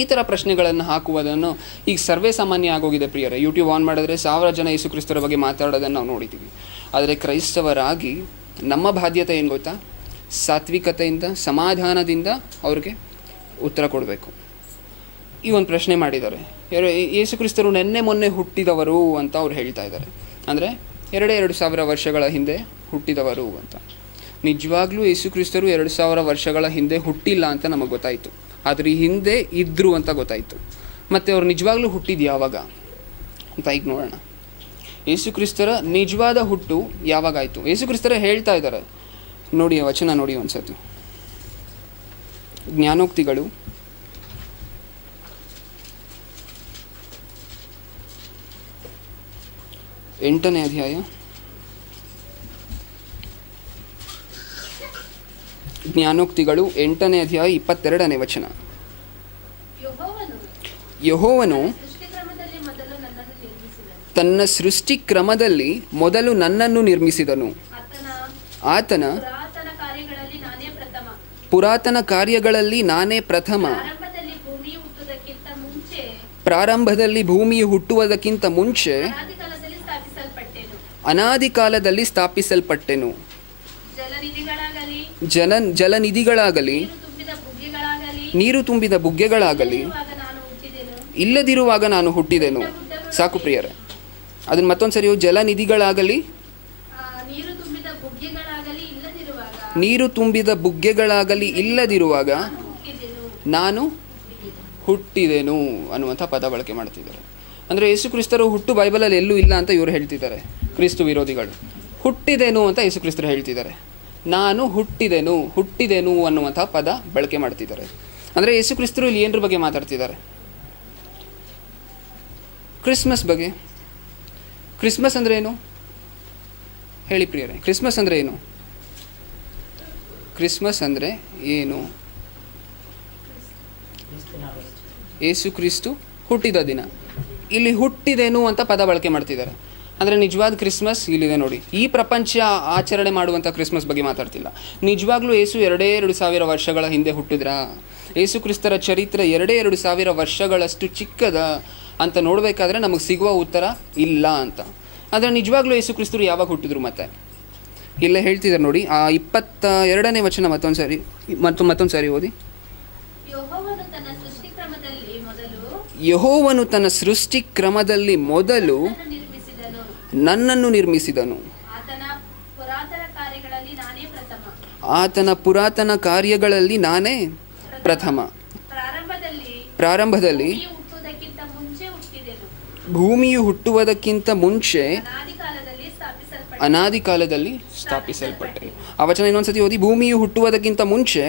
ಈ ಥರ ಪ್ರಶ್ನೆಗಳನ್ನು ಹಾಕುವುದನ್ನು ಈಗ ಸರ್ವೇ ಸಾಮಾನ್ಯ ಆಗೋಗಿದೆ ಪ್ರಿಯರೇ. ಯೂಟ್ಯೂಬ್ ಆನ್ ಮಾಡಿದ್ರೆ 1000 ಜನ ಯೇಸು ಕ್ರಿಸ್ತರ ಬಗ್ಗೆ ಮಾತಾಡೋದನ್ನು ನಾವು ನೋಡಿದ್ದೀವಿ. ಆದರೆ ಕ್ರೈಸ್ತವರಾಗಿ ನಮ್ಮ ಬಾಧ್ಯತೆ ಏನು ಗೊತ್ತಾ? ಸಾತ್ವಿಕತೆಯಿಂದ, ಸಮಾಧಾನದಿಂದ ಅವ್ರಿಗೆ ಉತ್ತರ ಕೊಡಬೇಕು. ಈ ಒಂದು ಪ್ರಶ್ನೆ ಮಾಡಿದ್ದಾರೆ, ಯೇಸು ಕ್ರಿಸ್ತರು ನೆನ್ನೆ ಮೊನ್ನೆ ಹುಟ್ಟಿದವರು ಅಂತ ಅವ್ರು ಹೇಳ್ತಾ ಇದ್ದಾರೆ. ಅಂದರೆ 2000 ವರ್ಷಗಳ ಹಿಂದೆ ಹುಟ್ಟಿದವರು ಅಂತ. ನಿಜವಾಗ್ಲೂ ಯೇಸು ಕ್ರಿಸ್ತರು 2000 ವರ್ಷಗಳ ಹಿಂದೆ ಹುಟ್ಟಿಲ್ಲ ಅಂತ ನಮಗೆ ಗೊತ್ತಾಯಿತು, ಆದರೆ ಈ ಹಿಂದೆ ಇದ್ದರು ಅಂತ ಗೊತ್ತಾಯಿತು. ಮತ್ತು ಅವ್ರು ನಿಜವಾಗ್ಲೂ ಹುಟ್ಟಿದ್ದು ಯಾವಾಗ ಅಂತ ಈಗ ನೋಡೋಣ. ಯೇಸು ಕ್ರಿಸ್ತರ ನಿಜವಾದ ಹುಟ್ಟು ಯಾವಾಗಾಯಿತು? ಯೇಸು ಕ್ರಿಸ್ತರ ಹೇಳ್ತಾ ಇದ್ದಾರೆ ನೋಡಿ, ವಚನ ನೋಡಿ ಒಂದ್ಸತಿ. ಜ್ಞಾನೋಕ್ತಿಗಳು 8ನೇ ಅಧ್ಯಾಯ, ಜ್ಞಾನೋಕ್ತಿಗಳು 8ನೇ ಅಧ್ಯಾಯ 22ನೇ ವಚನ. ಯೆಹೋವನು ತನ್ನ ಸೃಷ್ಟಿ ಕ್ರಮದಲ್ಲಿ ಮೊದಲು ನನ್ನನ್ನು ನಿರ್ಮಿಸಿದನು. ಆತನ ಪುರಾತನ ಕಾರ್ಯಗಳಲ್ಲಿ ನಾನೇ ಪ್ರಥಮ. ಪ್ರಾರಂಭದಲ್ಲಿ ಭೂಮಿಯು ಹುಟ್ಟುವುದಕ್ಕಿಂತ ಮುಂಚೆ ಅನಾದಿ ಕಾಲದಲ್ಲಿ ಸ್ಥಾಪಿಸಲ್ಪಟ್ಟೆನು. ಜಲನಿಧಿಗಳಾಗಲಿ ನೀರು ತುಂಬಿದ ಬುಗ್ಗೆಗಳಾಗಲಿ ಇಲ್ಲದಿರುವಾಗ ನಾನು ಹುಟ್ಟಿದೆನು. ಸಾಕು ಪ್ರಿಯರೇ, ಅದನ್ನು ಮತ್ತೊಂದು ಸರಿ, ಜಲನಿಧಿಗಳಾಗಲಿ ನೀರು ತುಂಬಿದ ಬುಗ್ಗೆಗಳಾಗಲಿ ಇಲ್ಲದಿರುವಾಗ ನಾನು ಹುಟ್ಟಿದೆನು ಅನ್ನುವಂಥ ಪದ ಬಳಕೆ ಮಾಡ್ತಿದ್ದಾರೆ. ಅಂದರೆ ಯೇಸು ಕ್ರಿಸ್ತರು ಹುಟ್ಟು ಬೈಬಲಲ್ಲಿ ಎಲ್ಲೂ ಇಲ್ಲ ಅಂತ ಇವರು ಹೇಳ್ತಿದ್ದಾರೆ, ಕ್ರಿಸ್ತು ವಿರೋಧಿಗಳು. ಹುಟ್ಟಿದೆನು ಅಂತ ಯೇಸು ಕ್ರಿಸ್ತರು ಹೇಳ್ತಿದ್ದಾರೆ. ನಾನು ಹುಟ್ಟಿದೆನು ಅನ್ನುವಂಥ ಪದ ಬಳಕೆ ಮಾಡ್ತಿದ್ದಾರೆ. ಅಂದರೆ ಯೇಸು ಕ್ರಿಸ್ತರು ಇಲ್ಲಿ ಏನರ ಬಗ್ಗೆ ಮಾತಾಡ್ತಿದ್ದಾರೆ? ಕ್ರಿಸ್ಮಸ್ ಬಗ್ಗೆ. ಕ್ರಿಸ್ಮಸ್ ಅಂದರೆ ಏನು ಹೇಳಿ ಪ್ರಿಯರೇ? ಕ್ರಿಸ್ಮಸ್ ಅಂದರೆ ಏನು? ಕ್ರಿಸ್ಮಸ್ ಅಂದರೆ ಏನು? ಯೇಸು ಕ್ರಿಸ್ತು ಹುಟ್ಟಿದ ದಿನ. ಇಲ್ಲಿ ಹುಟ್ಟಿದೆನು ಅಂತ ಪದ ಬಳಕೆ ಮಾಡ್ತಿದ್ದಾರೆ. ಅಂದರೆ ನಿಜವಾದ ಕ್ರಿಸ್ಮಸ್ ಇಲ್ಲಿದೆ ನೋಡಿ. ಈ ಪ್ರಪಂಚ ಆಚರಣೆ ಮಾಡುವಂಥ ಕ್ರಿಸ್ಮಸ್ ಬಗ್ಗೆ ಮಾತಾಡ್ತಿಲ್ಲ. ನಿಜವಾಗ್ಲೂ ಯೇಸು 2,000 ವರ್ಷಗಳ ಹಿಂದೆ ಹುಟ್ಟಿದ್ರಾ? ಯೇಸು ಕ್ರಿಸ್ತರ ಚರಿತ್ರೆ 2,000 ವರ್ಷಗಳಷ್ಟು ಚಿಕ್ಕದ ಅಂತ ನೋಡಬೇಕಾದ್ರೆ ನಮಗೆ ಸಿಗುವ ಉತ್ತರ ಇಲ್ಲ ಅಂತ. ಆದರೆ ನಿಜವಾಗ್ಲೂ ಯೇಸು ಕ್ರಿಸ್ತರು ಯಾವಾಗ ಹುಟ್ಟಿದ್ರು? ಮತ್ತೆ ಇಲ್ಲೇ ಹೇಳ್ತಿದ್ದಾರೆ ನೋಡಿ, ಆ 22ನೇ ವಚನ ಮತ್ತೊಂದು ಸಾರಿ ಓದಿ. ಯೆಹೋವನು ತನ್ನ ಸೃಷ್ಟಿ ಕ್ರಮದಲ್ಲಿ ಮೊದಲು ನನ್ನನ್ನು ನಿರ್ಮಿಸಿದನು. ಆತನ ಪುರಾತನ ಕಾರ್ಯಗಳಲ್ಲಿ ನಾನೇ ಪ್ರಥಮ. ಪ್ರಾರಂಭದಲ್ಲಿ ಭೂಮಿಯು ಹುಟ್ಟುವುದಕ್ಕಿಂತ ಮುಂಚೆ ಅನಾದಿ ಕಾಲದಲ್ಲಿ ಸ್ಥಾಪಿಸಲ್ಪಟ್ಟೆ. ಆ ವಚನ ಇನ್ನೊಂದ್ಸತಿ ಓದಿ. ಭೂಮಿಯು ಹುಟ್ಟುವುದಕ್ಕಿಂತ ಮುಂಚೆ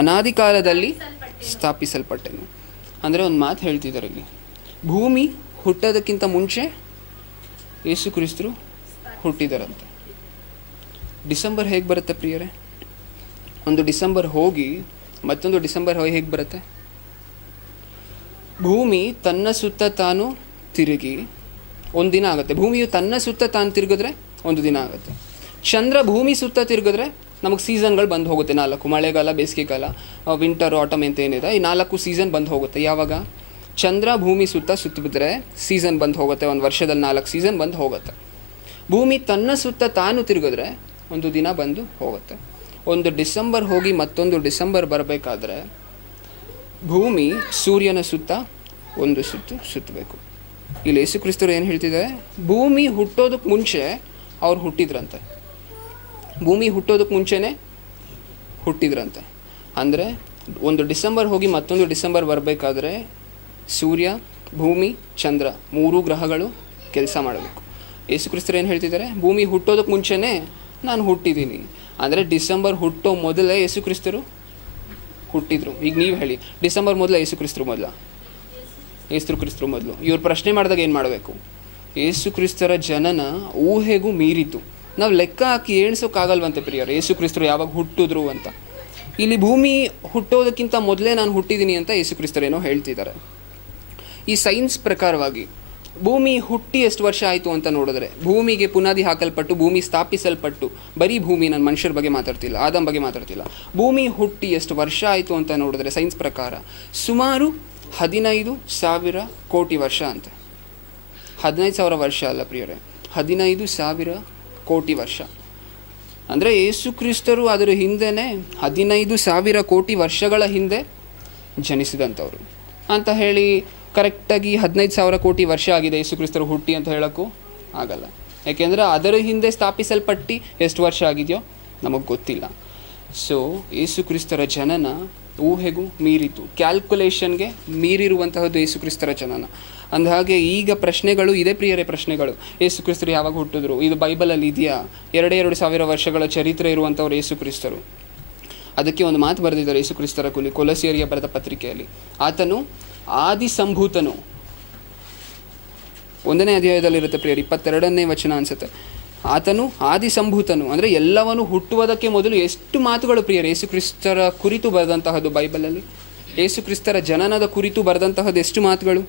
ಅನಾದಿ ಕಾಲದಲ್ಲಿ ಸ್ಥಾಪಿಸಲ್ಪಟ್ಟೆನು. ಅಂದರೆ ಒಂದು ಮಾತು ಹೇಳ್ತಿದ್ದಾರೆ ಇಲ್ಲಿ, ಭೂಮಿ ಹುಟ್ಟೋದಕ್ಕಿಂತ ಮುಂಚೆ ಯೇಸು ಕ್ರಿಸ್ತರು ಹುಟ್ಟಿದರಂತೆ. ಡಿಸೆಂಬರ್ ಹೇಗೆ ಬರುತ್ತೆ ಪ್ರಿಯರೇ? ಒಂದು ಡಿಸೆಂಬರ್ ಹೋಗಿ ಮತ್ತೊಂದು ಡಿಸೆಂಬರ್ ಹೇಗೆ ಬರುತ್ತೆ? ಭೂಮಿ ತನ್ನ ಸುತ್ತ ತಾನು ತಿರುಗಿ ಒಂದು ದಿನ ಆಗುತ್ತೆ. ಭೂಮಿಯು ತನ್ನ ಸುತ್ತ ತಾನು ತಿರುಗಿದ್ರೆ ಒಂದು ದಿನ ಆಗುತ್ತೆ. ಚಂದ್ರ ಭೂಮಿ ಸುತ್ತ ತಿರುಗಿದ್ರೆ ನಮಗೆ ಸೀಸನ್ಗಳು ಬಂದು ಹೋಗುತ್ತೆ. 4 ಮಳೆಗಾಲ, ಬೇಸಿಗೆಗಾಲ, ವಿಂಟರ್, ಆಟಮ್ ಅಂತ ಏನಿದೆ, ಈ 4 ಸೀಸನ್ ಬಂದು ಹೋಗುತ್ತೆ. ಯಾವಾಗ ಚಂದ್ರ ಭೂಮಿ ಸುತ್ತಿದ್ರೆ ಸೀಸನ್ ಬಂದು ಹೋಗುತ್ತೆ. ಒಂದು ವರ್ಷದಲ್ಲಿ 4 ಸೀಸನ್ ಬಂದು ಹೋಗುತ್ತೆ. ಭೂಮಿ ತನ್ನ ಸುತ್ತ ತಾನು ತಿರುಗಿದ್ರೆ ಒಂದು ದಿನ ಬಂದು ಹೋಗುತ್ತೆ. ಒಂದು ಡಿಸೆಂಬರ್ ಹೋಗಿ ಮತ್ತೊಂದು ಡಿಸೆಂಬರ್ ಬರಬೇಕಾದ್ರೆ ಭೂಮಿ ಸೂರ್ಯನ ಸುತ್ತ ಒಂದು ಸುತ್ತಬೇಕು. ಇಲ್ಲಿ ಯೇಸು ಕ್ರಿಸ್ತರು ಏನು ಹೇಳ್ತಿದ್ದಾರೆ? ಭೂಮಿ ಹುಟ್ಟೋದಕ್ಕೆ ಮುಂಚೆ ಅವ್ರು ಹುಟ್ಟಿದ್ರಂತೆ. ಭೂಮಿ ಹುಟ್ಟೋದಕ್ಕೆ ಮುಂಚೆನೇ ಹುಟ್ಟಿದ್ರಂತೆ. ಅಂದರೆ ಒಂದು ಡಿಸೆಂಬರ್ ಹೋಗಿ ಮತ್ತೊಂದು ಡಿಸೆಂಬರ್ ಬರಬೇಕಾದ್ರೆ ಸೂರ್ಯ, ಭೂಮಿ, ಚಂದ್ರ 3 ಗ್ರಹಗಳು ಕೆಲಸ ಮಾಡಬೇಕು. ಯೇಸು ಕ್ರಿಸ್ತರು ಏನು ಹೇಳ್ತಿದ್ದಾರೆ? ಭೂಮಿ ಹುಟ್ಟೋದಕ್ಕೆ ಮುಂಚೆನೇ ನಾನು ಹುಟ್ಟಿದ್ದೀನಿ. ಅಂದರೆ ಡಿಸೆಂಬರ್ ಹುಟ್ಟೋ ಮೊದಲೇ ಯೇಸು ಕ್ರಿಸ್ತರು ಹುಟ್ಟಿದ್ರು. ಈಗ ನೀವು ಹೇಳಿ, ಡಿಸೆಂಬರ್ ಮೊದಲ ಯೇಸು ಕ್ರಿಸ್ತರು ಮೊದಲು? ಇವ್ರು ಪ್ರಶ್ನೆ ಮಾಡಿದಾಗ ಏನು ಮಾಡಬೇಕು? ಯೇಸು ಕ್ರಿಸ್ತರ ಜನನ ಊಹೆಗೂ ಮೀರಿತು. ನಾವು ಲೆಕ್ಕ ಹಾಕಿ ಎಣಿಸೋಕ್ಕಾಗಲ್ವಂತೆ ಪ್ರಿಯರು ಯೇಸು ಕ್ರಿಸ್ತರು ಯಾವಾಗ ಹುಟ್ಟಿದ್ರು ಅಂತ. ಇಲ್ಲಿ ಭೂಮಿ ಹುಟ್ಟೋದಕ್ಕಿಂತ ಮೊದಲೇ ನಾನು ಹುಟ್ಟಿದ್ದೀನಿ ಅಂತ ಯೇಸು ಕ್ರಿಸ್ತರೇನೋ ಹೇಳ್ತಿದ್ದಾರೆ. ಈ ಸೈನ್ಸ್ ಪ್ರಕಾರವಾಗಿ ಭೂಮಿ ಹುಟ್ಟಿ ಎಷ್ಟು ವರ್ಷ ಆಯಿತು ಅಂತ ನೋಡಿದ್ರೆ, ಭೂಮಿಗೆ ಪುನಾದಿ ಹಾಕಲ್ಪಟ್ಟು ಭೂಮಿ ಸ್ಥಾಪಿಸಲ್ಪಟ್ಟು, ಬರೀ ಭೂಮಿ, ನಾನು ಮನುಷ್ಯರ ಬಗ್ಗೆ ಮಾತಾಡ್ತಿಲ್ಲ, ಆದಮ್ ಬಗ್ಗೆ ಮಾತಾಡ್ತಿಲ್ಲ, ಭೂಮಿ ಹುಟ್ಟಿ ಎಷ್ಟು ವರ್ಷ ಆಯಿತು ಅಂತ ನೋಡಿದ್ರೆ ಸೈನ್ಸ್ ಪ್ರಕಾರ ಸುಮಾರು 15,000 ಕೋಟಿ ವರ್ಷ ಅಂತೆ. 15,000 ವರ್ಷ ಅಲ್ಲ ಪ್ರಿಯರೇ, 15,000 ಕೋಟಿ ವರ್ಷ. ಅಂದರೆ ಯೇಸು ಕ್ರಿಸ್ತರು ಅದರ ಹಿಂದೆನೇ 15,000 ಕೋಟಿ ವರ್ಷಗಳ ಹಿಂದೆ ಜನಿಸಿದಂಥವ್ರು ಅಂತ ಹೇಳಿ ಕರೆಕ್ಟಾಗಿ 15,000 ಕೋಟಿ ವರ್ಷ ಆಗಿದೆ ಯೇಸು ಕ್ರಿಸ್ತರು ಹುಟ್ಟಿ ಅಂತ ಹೇಳೋಕ್ಕೂ ಆಗಲ್ಲ. ಯಾಕೆಂದರೆ ಅದರ ಹಿಂದೆ ಸ್ಥಾಪಿಸಲ್ಪಟ್ಟು ಎಷ್ಟು ವರ್ಷ ಆಗಿದೆಯೋ ನಮಗೆ ಗೊತ್ತಿಲ್ಲ. ಸೊ ಯೇಸು ಕ್ರಿಸ್ತರ ಜನನ ಊಹೆಗೂ ಮೀರಿತು, ಕ್ಯಾಲ್ಕುಲೇಷನ್ಗೆ ಮೀರಿರುವಂತಹದ್ದು ಯೇಸು ಕ್ರಿಸ್ತರ ಜನನ. ಅಂದಹಾಗೆ ಈಗ ಪ್ರಶ್ನೆಗಳು ಇದೆ ಪ್ರಿಯರೇ, ಪ್ರಶ್ನೆಗಳು. ಯೇಸು ಕ್ರಿಸ್ತರು ಯಾವಾಗ ಹುಟ್ಟಿದ್ರು? ಇದು ಬೈಬಲಲ್ಲಿ ಇದೆಯಾ? 2,000 ವರ್ಷಗಳ ಚರಿತ್ರೆ ಇರುವಂಥವ್ರು ಯೇಸು ಕ್ರಿಸ್ತರು. ಅದಕ್ಕೆ ಒಂದು ಮಾತು ಬರೆದಿದ್ದಾರೆ ಯೇಸು ಕ್ರಿಸ್ತರ ಕೊಲೊಸ್ಸೆಯರಿಗೆ ಬರೆದ ಪತ್ರಿಕೆಯಲ್ಲಿ. ಆತನು ಆದಿ ಸಂಭೂತನು, 1ನೇ ಅಧ್ಯಾಯದಲ್ಲಿರುತ್ತೆ ಪ್ರಿಯರು, 22ನೇ ವಚನ ಅನಿಸುತ್ತೆ. ಆತನು ಆದಿ ಸಂಭೂತನು ಅಂದರೆ ಎಲ್ಲವನ್ನೂ ಹುಟ್ಟುವುದಕ್ಕೆ ಮೊದಲು ಎಷ್ಟು ಮಾತುಗಳು ಪ್ರಿಯರು ಯೇಸು ಕ್ರಿಸ್ತರ ಕುರಿತು ಬರೆದಂತಹದ್ದು ಬೈಬಲಲ್ಲಿ. ಯೇಸು ಕ್ರಿಸ್ತರ ಜನನದ ಕುರಿತು ಬರೆದಂತಹದ್ದು ಎಷ್ಟು ಮಾತುಗಳು.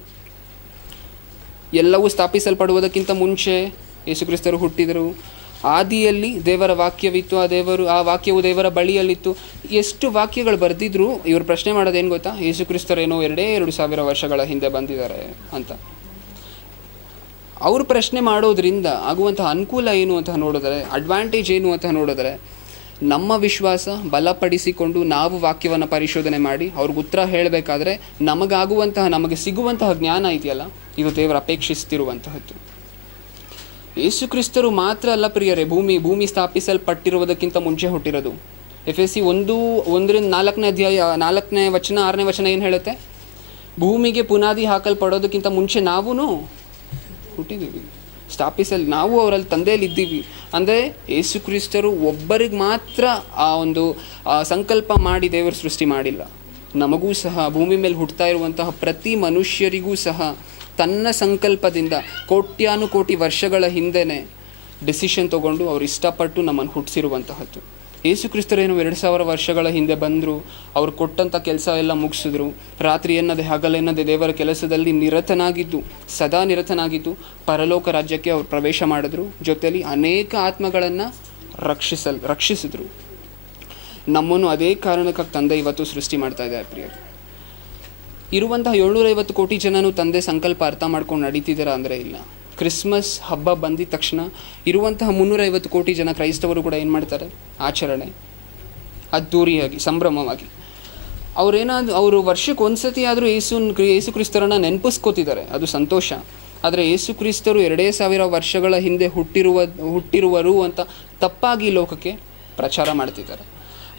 ಎಲ್ಲವೂ ಸ್ಥಾಪಿಸಲ್ಪಡುವುದಕ್ಕಿಂತ ಮುಂಚೆ ಯೇಸು ಕ್ರಿಸ್ತರು ಹುಟ್ಟಿದರು. ಆದಿಯಲ್ಲಿ ದೇವರ ವಾಕ್ಯವಿತ್ತು, ಆ ವಾಕ್ಯವು ದೇವರ ಬಳಿಯಲ್ಲಿತ್ತು. ಎಷ್ಟು ವಾಕ್ಯಗಳು ಬರೆದಿದ್ರು. ಇವರು ಪ್ರಶ್ನೆ ಮಾಡೋದೇನು ಗೊತ್ತಾ? ಯೇಸು ಕ್ರಿಸ್ತರೇನೋ 2,000 ವರ್ಷಗಳ ಹಿಂದೆ ಬಂದಿದ್ದಾರೆ ಅಂತ. ಅವರು ಪ್ರಶ್ನೆ ಮಾಡೋದ್ರಿಂದ ಆಗುವಂತಹ ಅನುಕೂಲ ಏನು ಅಂತ ನೋಡಿದ್ರೆ, ಅಡ್ವಾಂಟೇಜ್ ಏನು ಅಂತ ನೋಡಿದ್ರೆ, ನಮ್ಮ ವಿಶ್ವಾಸ ಬಲಪಡಿಸಿಕೊಂಡು ನಾವು ವಾಕ್ಯವನ್ನು ಪರಿಶೋಧನೆ ಮಾಡಿ ಅವ್ರಿಗೆ ಉತ್ತರ ಹೇಳಬೇಕಾದ್ರೆ ನಮಗೆ ಸಿಗುವಂತಹ ಜ್ಞಾನ ಇದೆಯಲ್ಲ, ಇದು ದೇವರು ಅಪೇಕ್ಷಿಸ್ತಿರುವಂತಹದ್ದು. ಯೇಸು ಕ್ರಿಸ್ತರು ಮಾತ್ರ ಅಲ್ಲ ಪ್ರಿಯರೇ ಭೂಮಿ ಸ್ಥಾಪಿಸಲ್ಪಟ್ಟಿರುವುದಕ್ಕಿಂತ ಮುಂಚೆ ಹುಟ್ಟಿರೋದು. ಎಫೆಸಿ 1:4 ಅಧ್ಯಾಯ 4ನೇ ವಚನ 6ನೇ ವಚನ ಏನು ಹೇಳುತ್ತೆ? ಭೂಮಿಗೆ ಪುನಾದಿ ಹಾಕಲ್ಪಡೋದಕ್ಕಿಂತ ಮುಂಚೆ ನಾವೂ ಹುಟ್ಟಿದ್ದೀವಿ, ನಾವು ಅವರಲ್ಲಿ ತಂದೆಯಲ್ಲಿ ಇದ್ದೀವಿ. ಅಂದರೆ ಯೇಸು ಕ್ರಿಸ್ತರು ಒಬ್ಬರಿಗೆ ಮಾತ್ರ ಆ ಒಂದು ಸಂಕಲ್ಪ ಮಾಡಿ ದೇವರು ಸೃಷ್ಟಿ ಮಾಡಿಲ್ಲ. ನಮಗೂ ಸಹ, ಭೂಮಿ ಮೇಲೆ ಹುಟ್ಟುತ್ತಾ ಇರುವಂತಹ ಪ್ರತಿ ಮನುಷ್ಯರಿಗೂ ಸಹ ತನ್ನ ಸಂಕಲ್ಪದಿಂದ ಕೋಟ್ಯಾನುಕೋಟಿ ವರ್ಷಗಳ ಹಿಂದೆನೇ ಡಿಸಿಷನ್ ತೊಗೊಂಡು ಅವ್ರು ಇಷ್ಟಪಟ್ಟು ನಮ್ಮನ್ನು ಹುಟ್ಟಿಸಿರುವಂತಹದ್ದು. ಯೇಸು ಕ್ರಿಸ್ತರೇನು 2,000 ವರ್ಷಗಳ ಹಿಂದೆ ಬಂದರು, ಅವ್ರು ಕೊಟ್ಟಂಥ ಕೆಲಸ ಎಲ್ಲ ಮುಗಿಸಿದ್ರು. ರಾತ್ರಿ ಎನ್ನದೆ ಹಗಲೆನ್ನದೆ ದೇವರ ಕೆಲಸದಲ್ಲಿ ಸದಾ ನಿರತನಾಗಿದ್ದು ಪರಲೋಕ ರಾಜ್ಯಕ್ಕೆ ಅವ್ರು ಪ್ರವೇಶ ಮಾಡಿದ್ರು. ಜೊತೆಯಲ್ಲಿ ಅನೇಕ ಆತ್ಮಗಳನ್ನು ರಕ್ಷಿಸಿದ್ರು. ನಮ್ಮನ್ನು ಅದೇ ಕಾರಣಕ್ಕಾಗಿ ತಂದೆ ಇವತ್ತು ಸೃಷ್ಟಿ ಮಾಡ್ತಾ ಇದ್ದಾರೆ ಪ್ರಿಯರು. ಇರುವಂತಹ 750 ಕೋಟಿ ಜನನು ತಂದೆ ಸಂಕಲ್ಪ ಅರ್ಥ ಮಾಡ್ಕೊಂಡು ನಡೀತಿದ್ದೀರಾ ಅಂದರೆ ಇಲ್ಲ. ಕ್ರಿಸ್ಮಸ್ ಹಬ್ಬ ಬಂದಿದ ತಕ್ಷಣ ಇರುವಂತಹ 350 ಕೋಟಿ ಜನ ಕ್ರೈಸ್ತವರು ಕೂಡ ಏನು ಮಾಡ್ತಾರೆ? ಆಚರಣೆ ಅದ್ದೂರಿಯಾಗಿ ಸಂಭ್ರಮವಾಗಿ ಅವರು ವರ್ಷಕ್ಕೆ ಒಂದ್ಸತಿ ಆದರೂ ಯೇಸು ಕ್ರಿಸ್ತರನ್ನು ನೆನಪಿಸ್ಕೋತಿದ್ದಾರೆ, ಅದು ಸಂತೋಷ. ಆದರೆ ಯೇಸು ಕ್ರಿಸ್ತರು 2,000 ವರ್ಷಗಳ ಹಿಂದೆ ಹುಟ್ಟಿರುವರು ಅಂತ ತಪ್ಪಾಗಿ ಲೋಕಕ್ಕೆ ಪ್ರಚಾರ ಮಾಡ್ತಿದ್ದಾರೆ.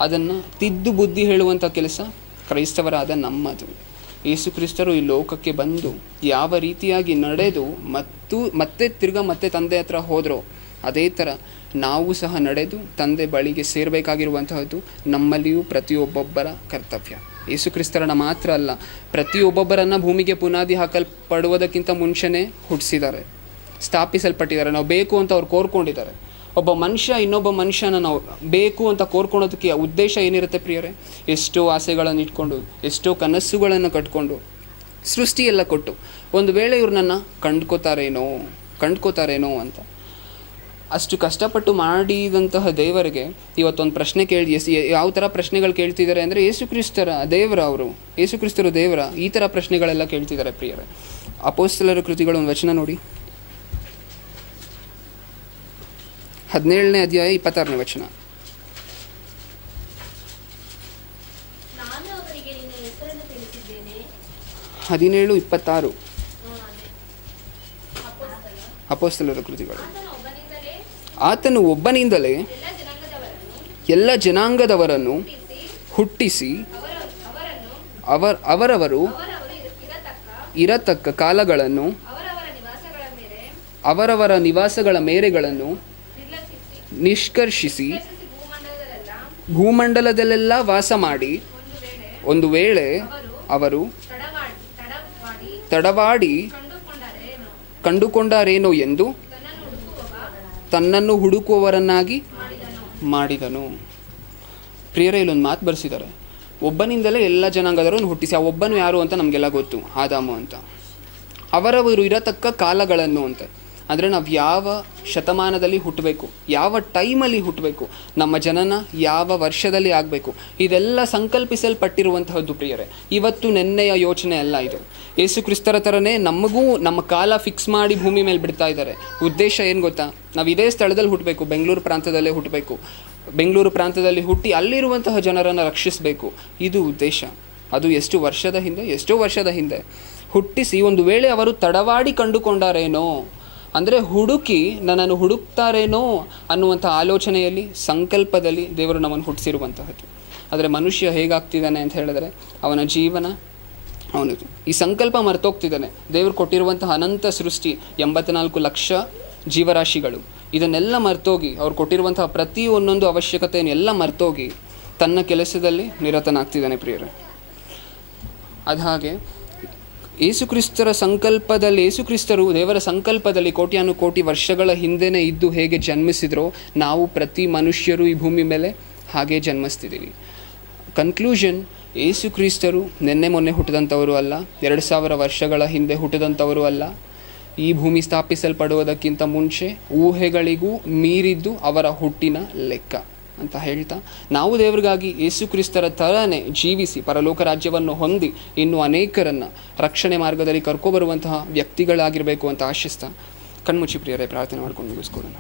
ಅದನ್ನು ತಿದ್ದು ಬುದ್ಧಿ ಹೇಳುವಂಥ ಕೆಲಸ ಕ್ರೈಸ್ತವರಾದ ನಮ್ಮದು. ಯೇಸು ಕ್ರಿಸ್ತರು ಈ ಲೋಕಕ್ಕೆ ಬಂದು ಯಾವ ರೀತಿಯಾಗಿ ನಡೆದು ಮತ್ತೆ ತಂದೆ ಹತ್ರ ಹೋದರೋ ಅದೇ ಥರ ನಾವು ಸಹ ನಡೆದು ತಂದೆ ಬಳಿಗೆ ಸೇರಬೇಕಾಗಿರುವಂತಹದ್ದು ನಮ್ಮಲ್ಲಿಯೂ ಪ್ರತಿಯೊಬ್ಬೊಬ್ಬರ ಕರ್ತವ್ಯ. ಯೇಸು ಕ್ರಿಸ್ತರನ್ನ ಮಾತ್ರ ಅಲ್ಲ, ಪ್ರತಿಯೊಬ್ಬೊಬ್ಬರನ್ನು ಭೂಮಿಗೆ ಪುನಾದಿ ಹಾಕಲ್ಪಡುವುದಕ್ಕಿಂತ ಮುಂಚೆನೇ ಹುಟ್ಟಿಸಿದ್ದಾರೆ, ಸ್ಥಾಪಿಸಲ್ಪಟ್ಟಿದ್ದಾರೆ. ನಾವು ಬೇಕು ಅಂತ ಅವ್ರು ಕೋರ್ಕೊಂಡಿದ್ದಾರೆ. ಒಬ್ಬ ಮನುಷ್ಯ ಇನ್ನೊಬ್ಬ ಮನುಷ್ಯನ ನಾವು ಬೇಕು ಅಂತ ಕೋರ್ಕೊಳೋದಕ್ಕೆ ಉದ್ದೇಶ ಏನಿರುತ್ತೆ ಪ್ರಿಯರೇ? ಎಷ್ಟೋ ಆಸೆಗಳನ್ನು ಇಟ್ಕೊಂಡು, ಎಷ್ಟೋ ಕನಸುಗಳನ್ನು ಕಟ್ಕೊಂಡು, ಸೃಷ್ಟಿಯೆಲ್ಲ ಕೊಟ್ಟು, ಒಂದು ವೇಳೆ ಇವ್ರು ನನ್ನ ಕಂಡ್ಕೋತಾರೇನೋ ಅಂತ ಅಷ್ಟು ಕಷ್ಟಪಟ್ಟು ಮಾಡಿದಂತಹ ದೇವರಿಗೆ ಇವತ್ತೊಂದು ಪ್ರಶ್ನೆ ಯಾವ ಥರ ಪ್ರಶ್ನೆಗಳು ಕೇಳ್ತಿದ್ದಾರೆ ಅಂದರೆ, ಯೇಸು ಕ್ರಿಸ್ತರು ದೇವರ ಈ ಥರ ಪ್ರಶ್ನೆಗಳೆಲ್ಲ ಕೇಳ್ತಿದ್ದಾರೆ ಪ್ರಿಯರೇ. ಅಪೊಸ್ತಲರ ಕೃತಿಗಳು ಒಂದು ವಚನ ನೋಡಿ, 17ನೇ ಅಧ್ಯಾಯ 26ನೇ ವಚನ. ನಾನು ಅವರಿಗೆ ನಿನ್ನ ಹೆಸರನ್ನು ತಿಳಿಸಿದ್ದೇನೆ. 17:26 ಅಪೊಸ್ತಲರ ಕೃತಿಗಳು. ಆತನು ಒಬ್ಬನಿಂದಲೇ ಎಲ್ಲ ಜನಾಂಗದವರನ್ನು ಹುಟ್ಟಿಸಿ ಅವರವರು ಇರತಕ್ಕ ಕಾಲಗಳನ್ನು ಅವರವರ ನಿವಾಸಗಳ ಮೇರೆಗಳನ್ನು ನಿಷ್ಕರ್ಷಿಸಿ ಭೂಮಂಡಲದಲ್ಲೆಲ್ಲ ವಾಸ ಮಾಡಿ, ಒಂದು ವೇಳೆ ಅವರು ತಡವಾಡಿ ಕಂಡುಕೊಂಡಾರೇನೋ ಎಂದು ತನ್ನನ್ನು ಹುಡುಕುವವರನ್ನಾಗಿ ಮಾಡಿದನು. ಪ್ರಿಯರೇ, ಇಲ್ಲೊಂದು ಮಾತು ಬರೆಸಿದ್ದಾರೆ, ಒಬ್ಬನಿಂದಲೇ ಎಲ್ಲ ಜನಾಂಗದವರನ್ನು ಹುಟ್ಟಿಸಿ. ಆ ಒಬ್ಬನು ಯಾರು ಅಂತ ನಮಗೆಲ್ಲ ಗೊತ್ತು, ಆದಾಮು ಅಂತ. ಅವರವರು ಇರತಕ್ಕ ಕಾಲಗಳನ್ನು ಅಂತ ಅಂದರೆ ನಾವು ಯಾವ ಶತಮಾನದಲ್ಲಿ ಹುಟ್ಟಬೇಕು, ಯಾವ ಟೈಮಲ್ಲಿ ಹುಟ್ಟಬೇಕು, ನಮ್ಮ ಜನನ ಯಾವ ವರ್ಷದಲ್ಲಿ ಆಗಬೇಕು, ಇದೆಲ್ಲ ಸಂಕಲ್ಪಿಸಲ್ಪಟ್ಟಿರುವಂತಹದ್ದು ಪ್ರಿಯರೇ. ಇವತ್ತು ನೆನ್ನೆಯ ಯೋಚನೆ ಅಲ್ಲ ಇದು. ಯೇಸು ಕ್ರಿಸ್ತರ ಥರನೇ ನಮಗೂ ನಮ್ಮ ಕಾಲ ಫಿಕ್ಸ್ ಮಾಡಿ ಭೂಮಿ ಮೇಲೆ ಬಿಡ್ತಾ ಇದ್ದಾರೆ. ಉದ್ದೇಶ ಏನು ಗೊತ್ತಾ? ನಾವು ಇದೇ ಸ್ಥಳದಲ್ಲಿ ಹುಟ್ಟಬೇಕು, ಬೆಂಗಳೂರು ಪ್ರಾಂತದಲ್ಲೇ ಹುಟ್ಟಬೇಕು, ಬೆಂಗಳೂರು ಪ್ರಾಂತದಲ್ಲಿ ಹುಟ್ಟಿ ಅಲ್ಲಿರುವಂತಹ ಜನರನ್ನು ರಕ್ಷಿಸಬೇಕು, ಇದು ಉದ್ದೇಶ. ಅದು ಎಷ್ಟೋ ವರ್ಷದ ಹಿಂದೆ ಹುಟ್ಟಿಸಿ, ಒಂದು ವೇಳೆ ಅವರು ತಡವಾಡಿ ಕಂಡುಕೊಂಡಾರೇನೋ ಅಂದರೆ ಹುಡುಕಿ ನನ್ನನ್ನು ಹುಡುಕ್ತಾರೇನೋ ಅನ್ನುವಂಥ ಆಲೋಚನೆಯಲ್ಲಿ, ಸಂಕಲ್ಪದಲ್ಲಿ ದೇವರು ನಮ್ಮನ್ನು ಹುಟ್ಟಿಸಿರುವಂತಹದ್ದು. ಆದರೆ ಮನುಷ್ಯ ಹೇಗಾಗ್ತಿದ್ದಾನೆ ಅಂತ ಹೇಳಿದ್ರೆ, ಅವನ ಜೀವನ ಅವನದು ಈ ಸಂಕಲ್ಪ ಮರೆತೋಗ್ತಿದ್ದಾನೆ. ದೇವರು ಕೊಟ್ಟಿರುವಂತಹ ಅನಂತ ಸೃಷ್ಟಿ, 84 ಲಕ್ಷ ಜೀವರಾಶಿಗಳು, ಇದನ್ನೆಲ್ಲ ಮರೆತೋಗಿ, ಅವ್ರು ಕೊಟ್ಟಿರುವಂತಹ ಪ್ರತಿ ಒಂದೊಂದು ಅವಶ್ಯಕತೆಯನ್ನೆಲ್ಲ ಮರೆತೋಗಿ ತನ್ನ ಕೆಲಸದಲ್ಲಿ ನಿರತನಾಗ್ತಿದ್ದಾನೆ ಪ್ರಿಯರೇ. ಅದು ಹಾಗೆ ಯೇಸುಕ್ರಿಸ್ತರು ದೇವರ ಸಂಕಲ್ಪದಲ್ಲಿ ಕೋಟಿ ವರ್ಷಗಳ ಹಿಂದೆನೇ ಇದ್ದು ಹೇಗೆ ಜನ್ಮಿಸಿದ್ರೋ, ನಾವು ಪ್ರತಿ ಮನುಷ್ಯರು ಈ ಭೂಮಿ ಮೇಲೆ ಹಾಗೆ ಜನ್ಮಿಸ್ತಿದ್ದೀವಿ. ಕನ್ಕ್ಲೂಷನ್, ಯೇಸುಕ್ರಿಸ್ತರು ಮೊನ್ನೆ ಹುಟ್ಟಿದಂಥವರು ಅಲ್ಲ, 2000 ವರ್ಷಗಳ ಹಿಂದೆ ಹುಟ್ಟಿದಂಥವರು ಅಲ್ಲ. ಈ ಭೂಮಿ ಸ್ಥಾಪಿಸಲ್ಪಡುವುದಕ್ಕಿಂತ ಮುಂಚೆ ಊಹೆಗಳಿಗೂ ಮೀರಿದ್ದು ಅವರ ಹುಟ್ಟಿನ ಲೆಕ್ಕ ಅಂತ ಹೇಳ್ತಾ, ನಾವು ದೇವರಿಗಾಗಿ ಯೇಸು ಕ್ರಿಸ್ತರ ಥರನೇ ಜೀವಿಸಿ ಪರಲೋಕ ರಾಜ್ಯವನ್ನು ಹೊಂದಿ ಇನ್ನು ಅನೇಕರನ್ನು ರಕ್ಷಣೆ ಮಾರ್ಗದಲ್ಲಿ ಕರ್ಕೊಬರುವಂತಹ ವ್ಯಕ್ತಿಗಳಾಗಿರಬೇಕು ಅಂತ ಆಶಿಸ್ತಾ ಕಣ್ಮುಚ್ಚಿ ಪ್ರಿಯರೇ ಪ್ರಾರ್ಥನೆ ಮಾಡ್ಕೊಂಡು ಮುಗಿಸ್ಕೊಡೋಣ.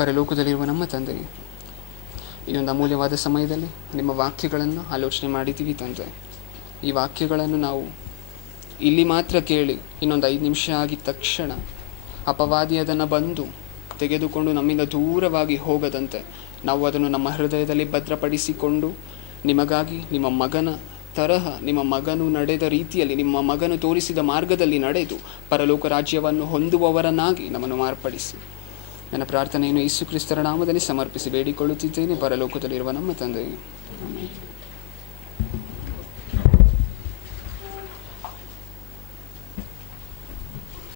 ಪರಲೋಕದಲ್ಲಿರುವ ನಮ್ಮ ತಂದೆಗೆ, ಈ ಒಂದು ಅಮೂಲ್ಯವಾದ ಸಮಯದಲ್ಲಿ ನಿಮ್ಮ ವಾಕ್ಯಗಳನ್ನು ಆಲೋಚನೆ ಮಾಡಿದ್ದೀವಿ ತಂದೆ. ಈ ವಾಕ್ಯಗಳನ್ನು ನಾವು ಇಲ್ಲಿ ಮಾತ್ರ ಕೇಳಿ ಇನ್ನೊಂದು 5 ನಿಮಿಷ ಆಗಿದ ತಕ್ಷಣ ಅಪವಾದಿ ಅದನ್ನು ಬಂದು ತೆಗೆದುಕೊಂಡು ನಮ್ಮಿಂದ ದೂರವಾಗಿ ಹೋಗದಂತೆ ನಾವು ಅದನ್ನು ನಮ್ಮ ಹೃದಯದಲ್ಲಿ ಭದ್ರಪಡಿಸಿಕೊಂಡು, ನಿಮಗಾಗಿ ನಿಮ್ಮ ಮಗನ ತರಹ, ನಿಮ್ಮ ಮಗನು ನಡೆದ ರೀತಿಯಲ್ಲಿ, ನಿಮ್ಮ ಮಗನು ತೋರಿಸಿದ ಮಾರ್ಗದಲ್ಲಿ ನಡೆದು ಪರಲೋಕ ರಾಜ್ಯವನ್ನು ಹೊಂದುವವರನ್ನಾಗಿ ನಮ್ಮನ್ನು ಮಾರ್ಪಡಿಸಿ. ನನ್ನ ಪ್ರಾರ್ಥನೆಯನ್ನು ಯೇಸು ಕ್ರಿಸ್ತರ ನಾಮದಲ್ಲಿ ಸಮರ್ಪಿಸಿ ಬೇಡಿಕೊಳ್ಳುತ್ತಿದ್ದೇನೆ, ಪರಲೋಕದಲ್ಲಿರುವ ನಮ್ಮ ತಂದೆಗೆ. ಆಮೆನ್.